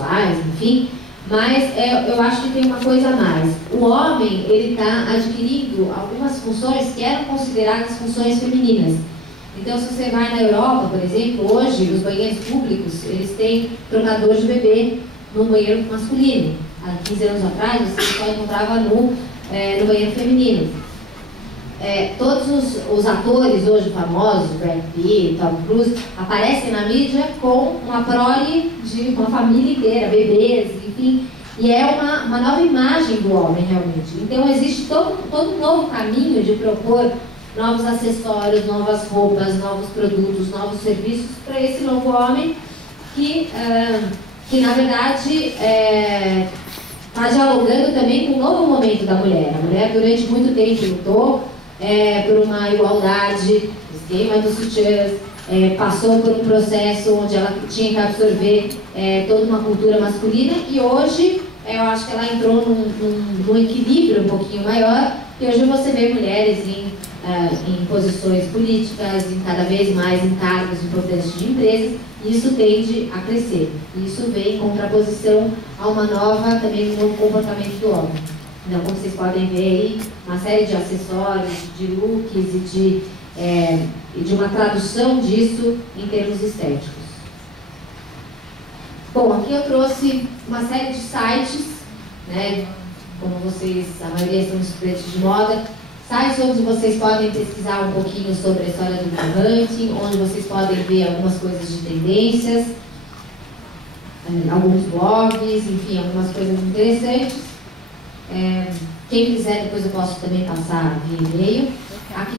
sexuais, enfim, mas eu acho que tem uma coisa a mais. O homem, ele está adquirindo algumas funções que eram consideradas funções femininas. Então, se você vai na Europa, por exemplo, hoje, os banheiros públicos, eles têm trocador de bebê no banheiro masculino. Há 15 anos atrás, você só encontrava no banheiro feminino. Todos os atores hoje famosos, Brad Pitt, Tom Cruise, aparecem na mídia com uma prole de uma família inteira, bebês, enfim, e é uma nova imagem do homem, realmente. Então existe todo um novo caminho de propor novos acessórios, novas roupas, novos produtos, novos serviços para esse novo homem que na verdade está dialogando também com o novo momento da mulher. A mulher durante muito tempo lutou por uma igualdade, esquema dos sutiãs, passou por um processo onde ela tinha que absorver toda uma cultura masculina, e hoje eu acho que ela entrou num equilíbrio um pouquinho maior, e hoje você vê mulheres em posições políticas, em cada vez mais em cargos importantes de empresas, e isso tende a crescer. Isso vem em contraposição a um novo comportamento do homem. Então, como vocês podem ver aí, uma série de acessórios, de looks e de uma tradução disso em termos estéticos. Bom, aqui eu trouxe uma série de sites, né, como vocês, a maioria são estudantes de moda, sites onde vocês podem pesquisar um pouquinho sobre a história do hunting, onde vocês podem ver algumas coisas de tendências, alguns blogs, enfim, algumas coisas interessantes. Quem quiser, depois eu posso também passar via e-mail. Aqui